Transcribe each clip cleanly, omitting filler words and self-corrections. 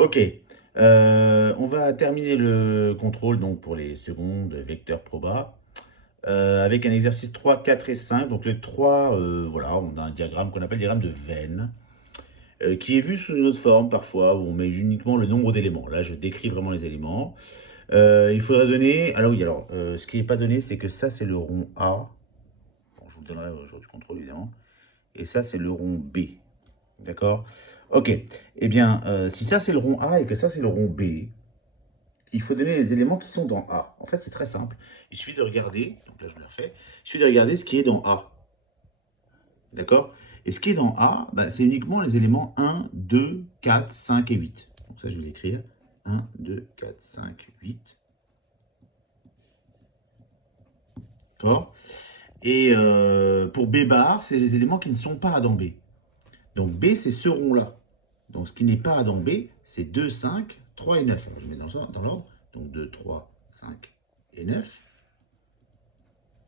Ok, on va terminer le contrôle donc pour les secondes vecteurs proba avec un exercice 3, 4 et 5. Donc le 3, voilà, on a un diagramme qu'on appelle diagramme de Venn, qui est vu sous une autre forme parfois, où on met uniquement le nombre d'éléments. Là, je décris vraiment les éléments. Il faudrait donner... Alors oui, alors, ce qui n'est pas donné, c'est que ça, c'est le rond A. Bon, je vous le donnerai au jour du contrôle, évidemment. Et ça, c'est le rond B. D'accord? Ok. Eh bien, si ça, c'est le rond A et que ça, c'est le rond B, il faut donner les éléments qui sont dans A. En fait, c'est très simple. Il suffit de regarder, donc là je le refais, il suffit de regarder ce qui est dans A. D'accord? Et ce qui est dans A, bah, c'est uniquement les éléments 1, 2, 4, 5 et 8. Donc ça, je vais l'écrire. 1, 2, 4, 5, 8. D'accord? Et pour B bar, c'est les éléments qui ne sont pas dans B. Donc B, c'est ce rond-là. Donc ce qui n'est pas dans B, c'est 2, 5, 3 et 9. Alors, je mets dans l'ordre. Donc 2, 3, 5 et 9.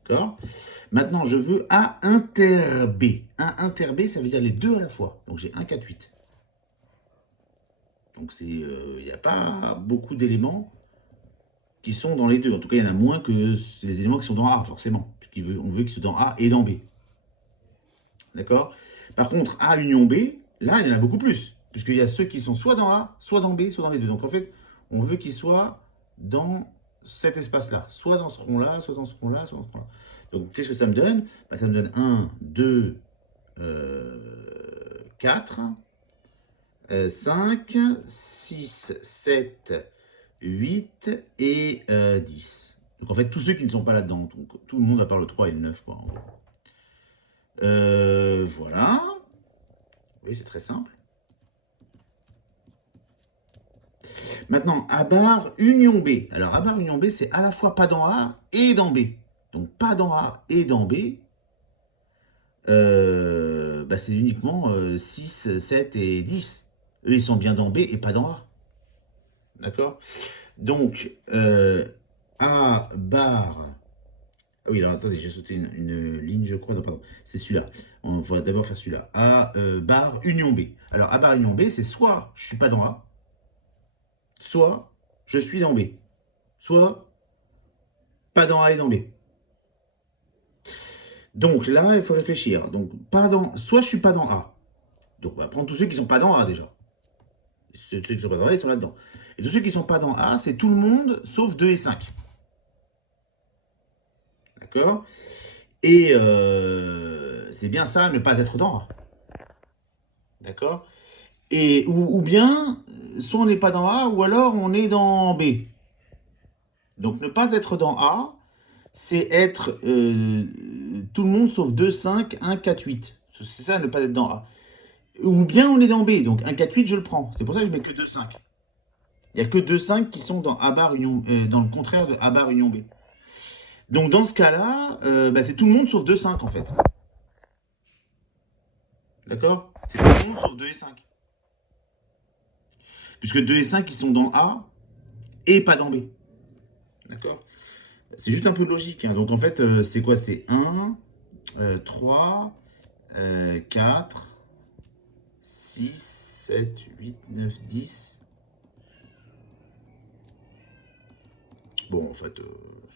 D'accord? Maintenant, je veux A inter B. A inter B, ça veut dire les deux à la fois. Donc j'ai 1, 4, 8. Donc il n'y a pas beaucoup d'éléments qui sont dans les deux. En tout cas, il y en a moins que les éléments qui sont dans A, forcément. On veut qu'ils soient dans A et dans B. D'accord? Par contre, A union B, là, il y en a beaucoup plus. Puisqu'il y a ceux qui sont soit dans A, soit dans B, soit dans les deux. Donc en fait, on veut qu'ils soient dans cet espace-là. Soit dans ce rond-là, soit dans ce rond-là, soit dans ce rond-là. Donc qu'est-ce que ça me donne? Bah, ça me donne 1, 2, 4, 5, 6, 7, 8 et 10. Donc en fait, tous ceux qui ne sont pas là-dedans, donc, tout le monde à part le 3 et le 9, quoi, en gros. Voilà. Oui, c'est très simple. Maintenant, A bar union B. Alors, A bar union B, c'est à la fois pas dans A et dans B. Donc, pas dans A et dans B, bah, c'est uniquement 6, 7 et 10. Eux, ils sont bien dans B et pas dans A. D'accord? Donc, A bar. Ah oui, alors attendez, j'ai sauté une ligne, je crois. Non, pardon, c'est celui-là. On va d'abord faire celui-là. A bar union B. Alors, A bar union B, c'est soit je suis pas dans A, soit je suis dans B, soit pas dans A et dans B. Donc là, il faut réfléchir. Donc, pas dans, soit je suis pas dans A. Donc, on va prendre tous ceux qui sont pas dans A déjà. Ceux qui sont pas dans A, ils sont là-dedans. Et tous ceux qui sont pas dans A, c'est tout le monde sauf 2 et 5. D'accord? Et c'est bien ça, ne pas être dans A. D'accord? Et, ou bien, soit on n'est pas dans A, ou alors on est dans B. Donc ne pas être dans A, c'est être tout le monde sauf 2, 5, 1, 4, 8. C'est ça, ne pas être dans A. Ou bien on est dans B, donc 1, 4, 8, je le prends. C'est pour ça que je mets que 2, 5. Il n'y a que 2, 5 qui sont dans A bar union, dans le contraire de A bar union B. Donc dans ce cas-là, bah, c'est tout le monde sauf 2, 5 en fait. D'accord? C'est tout le monde sauf 2 et 5. Puisque 2 et 5, ils sont dans A et pas dans B. D'accord? C'est juste un peu logique, hein. Donc en fait, c'est quoi? C'est 1, 3, 4, 6, 7, 8, 9, 10. Bon, en fait,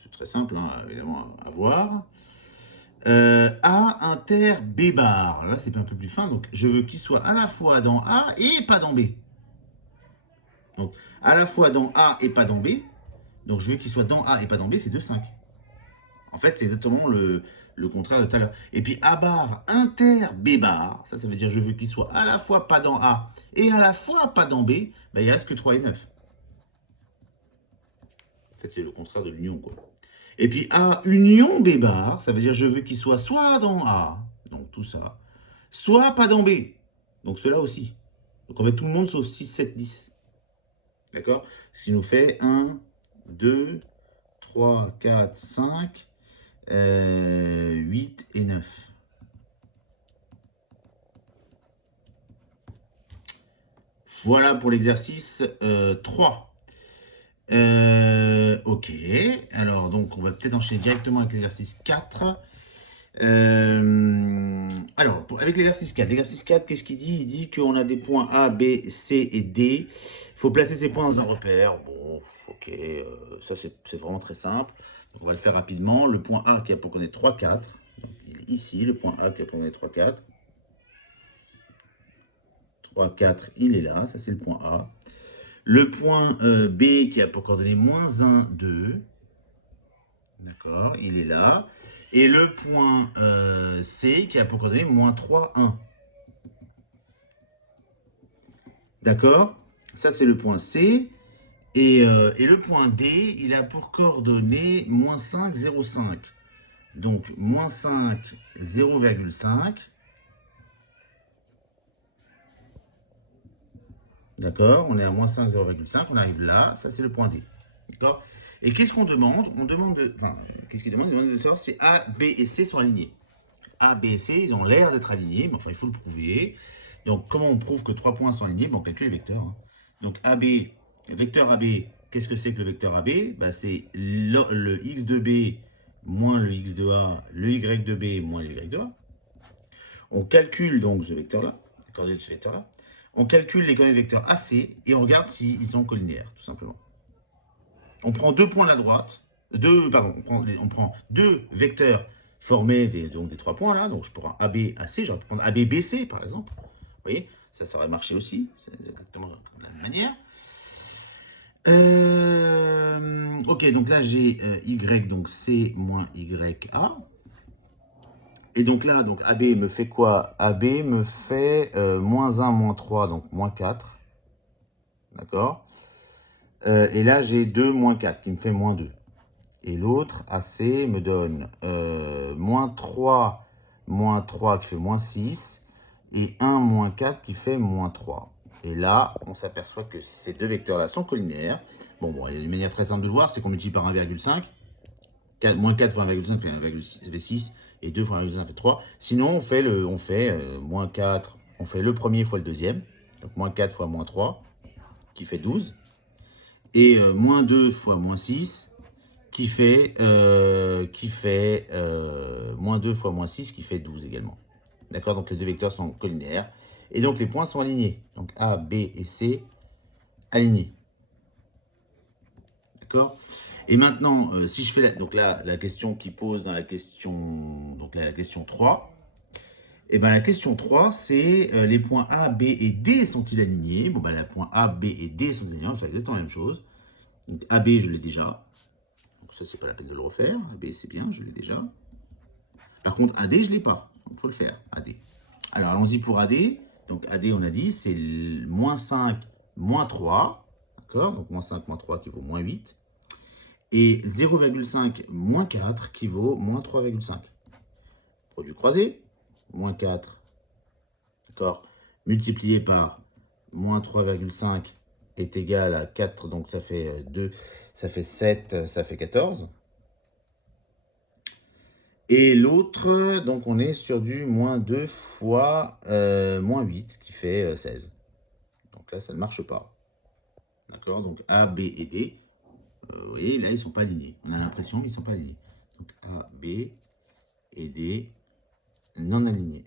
c'est très simple, hein, évidemment, à voir. A inter B bar. Là, c'est un peu plus fin. Donc, je veux qu'il soit à la fois dans A et pas dans B. Donc, à la fois dans A et pas dans B. Donc, je veux qu'il soit dans A et pas dans B, c'est 2, 5. En fait, c'est exactement le contraire de tout à l'heure. Et puis, A bar inter B bar. Ça veut dire je veux qu'il soit à la fois pas dans A et à la fois pas dans B. Ben, il reste que 3 et 9. En fait, c'est le contraire de l'union, quoi. Et puis A union B bar, ça veut dire je veux qu'il soit soit dans A, donc tout ça, soit pas dans B, donc cela aussi. Donc en fait tout le monde sauf 6, 7, 10. D'accord? Ce qui nous fait 1, 2, 3, 4, 5, 8 et 9. Voilà pour l'exercice 3. Ok, alors donc on va peut-être enchaîner directement avec l'exercice 4. Alors, avec l'exercice 4, qu'est-ce qu'il dit? Il dit qu'on a des points A, B, C et D. Il faut placer ces points dans un repère. Bon, ok, ça c'est vraiment très simple. Donc, on va le faire rapidement. Le point A qui a pour connaître 3, 4. Donc, il est ici, le point A qui a pour connaître 3, 4. 3, 4, il est là, ça c'est le point A. Le point B qui a pour coordonnées moins 1, 2. D'accord, il est là. Et le point C qui a pour coordonnées moins 3, 1. D'accord? Ça, c'est le point C. Et le point D, il a pour coordonnées moins 5, 0,5. Donc, moins 5, 0,5. D'accord? On est à moins 5, 0,5. On arrive là. Ça, c'est le point D. D'accord? Et qu'est-ce qu'on demande? On demande de. Enfin, qu'est-ce qu'il demande? Il demande de savoir si A, B et C sont alignés. A, B et C, ils ont l'air d'être alignés, mais enfin, il faut le prouver. Donc, comment on prouve que 3 points sont alignés? On calcule les vecteurs. Hein. Donc, AB, vecteur AB, qu'est-ce que c'est que le vecteur AB? Bah, c'est le x de B moins le x de A, le y de B moins le y de A. On calcule donc ce vecteur-là, les coordonnées de ce vecteur-là. On calcule les coordonnées de vecteur AC et on regarde s'ils sont collinéaires, tout simplement. On prend 2 points à la droite, on prend deux vecteurs formés donc des 3 points là, donc je prends AB, AC, j'aurais pu prendre AB, BC par exemple. Vous voyez, ça aurait marché aussi, c'est exactement de la même manière. Ok, donc là j'ai Y, donc C moins YA. Et donc là, donc AB me fait quoi? AB me fait moins 1, moins 3, donc moins 4. D'accord? Et là j'ai 2, moins 4, qui me fait moins 2. Et l'autre, AC, me donne moins 3 qui fait moins 6, et 1 moins 4 qui fait moins 3. Et là, on s'aperçoit que ces deux vecteurs-là sont collinéaires. Bon, il y a une manière très simple de le voir, c'est qu'on multiplie par 1,5. Moins 4 fois 1,5 fait 1,6, fait 6, et 2 fois 1,5 fait 3. Sinon, on fait moins 4, on fait le premier fois le deuxième. Donc moins 4 fois moins 3, qui fait 12. Et moins 2 fois moins 6, qui fait moins 2 fois moins 6, qui fait 12 également. D'accord? Donc les deux vecteurs sont collinéaires. Et donc les points sont alignés. Donc A, B et C alignés. D'accord? Et maintenant, si je fais donc là, la question qui pose dans la question, donc là, la question 3, et ben la question 3, c'est les points A, B et D sont-ils alignés? Bon, ben les points A, B et D sont alignés, on va faire exactement la même chose. Donc AB, je l'ai déjà. Donc ça, c'est pas la peine de le refaire. AB, c'est bien, je l'ai déjà. Par contre, AD, je ne l'ai pas. Donc, il faut le faire, AD. Alors, allons-y pour AD. Donc, AD, on a dit, c'est moins 5, moins 3. D'accord? Donc, moins 5, moins 3 qui vaut moins 8. Et 0,5 moins 4 qui vaut moins 3,5. Produit croisé, moins 4, d'accord, multiplié par moins 3,5 est égal à 4, donc ça fait 2, ça fait 7, ça fait 14. Et l'autre, donc on est sur du moins 2 fois moins 8 qui fait 16. Donc là, ça ne marche pas. D'accord? Donc A, B et D, vous voyez, là, ils ne sont pas alignés. On a l'impression, mais ils ne sont pas alignés. Donc A, B et D, non alignés.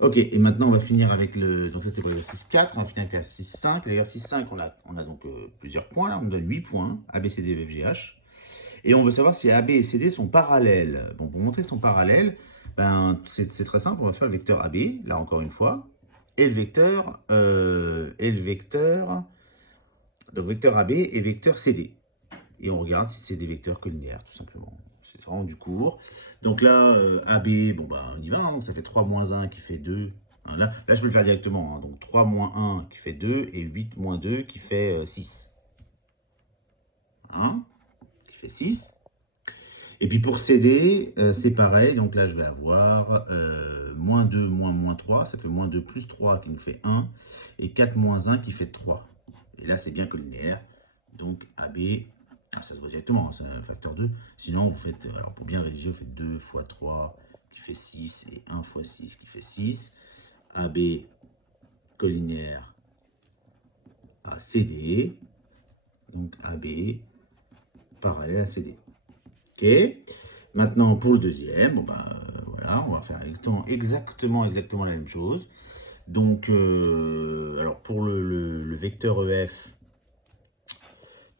Ok, et maintenant on va finir avec le. Donc ça c'était pour l'exercice 4, on va finir avec l'exercice 5. L'exercice 5, on a donc plusieurs points là, on me donne 8 points, A, B, C, D, E, F, G, H. Et on veut savoir si A, B et C, D sont parallèles. Bon, pour montrer qu'ils sont parallèles, ben, c'est très simple, on va faire le vecteur AB, là encore une fois, et le vecteur, donc vecteur AB et vecteur CD. Et on regarde si c'est des vecteurs collinéaires, tout simplement. C'est vraiment du cours. Donc là, AB, bon bah on y va, hein, donc ça fait 3 moins 1 qui fait 2. Hein, là, je peux le faire directement. Hein, donc 3 moins 1 qui fait 2 et 8 moins 2 qui fait 6. Hein, qui fait 6. Et puis pour CD, c'est pareil. Donc là, je vais avoir moins 2 moins 3. Ça fait moins 2 plus 3 qui nous fait 1. Et 4 moins 1 qui fait 3. Et là, c'est bien collinéaire. Donc AB, ça se voit directement, hein, c'est un facteur 2. Sinon, vous faites, alors pour bien rédiger, vous faites 2 fois 3 qui fait 6 et 1 fois 6 qui fait 6. AB collinéaire à CD. Donc AB parallèle à CD. Ok. Maintenant, pour le deuxième, bon, bah, voilà, on va faire exactement la même chose. Donc, alors pour le vecteur EF,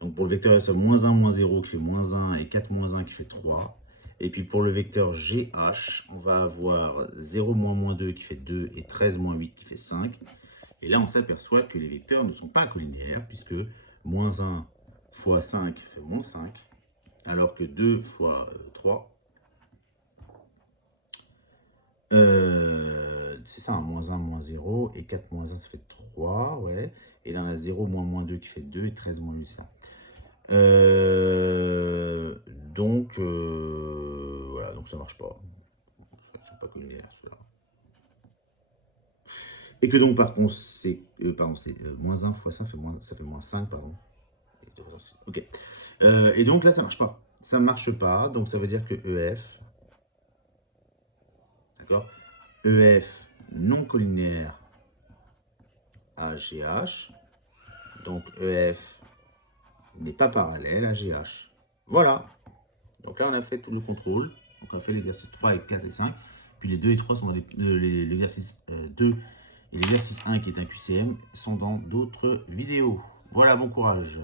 donc pour le vecteur EF, ça moins 1, moins 0 qui fait moins 1 et 4 moins 1 qui fait 3. Et puis pour le vecteur GH, on va avoir 0 moins 2 qui fait 2 et 13 moins 8 qui fait 5. Et là, on s'aperçoit que les vecteurs ne sont pas collinaires, puisque moins 1 fois 5 fait moins 5, alors que 2 fois 3, c'est ça, hein, moins 1, moins 0, et 4 moins 1, ça fait 3, ouais. Et là, on a 0, moins 2 qui fait 2, et 13 moins 8, ça. Euh, donc, voilà, donc ça marche pas. Ils ne sont pas collinaires, ceux-là. Et que donc, par contre, c'est moins 1 fois ça fait moins 5, pardon. Ok. Et donc là, ça marche pas. Ça marche pas, donc ça veut dire que EF, d'accord? EF non collinaire à GH, donc EF n'est pas parallèle à GH. Voilà. Donc là, on a fait tout le contrôle. Donc on a fait l'exercice 3 et 4 et 5. Puis les 2 et 3 sont dans l'exercice 2 et l'exercice 1 qui est un QCM sont dans d'autres vidéos. Voilà, bon courage.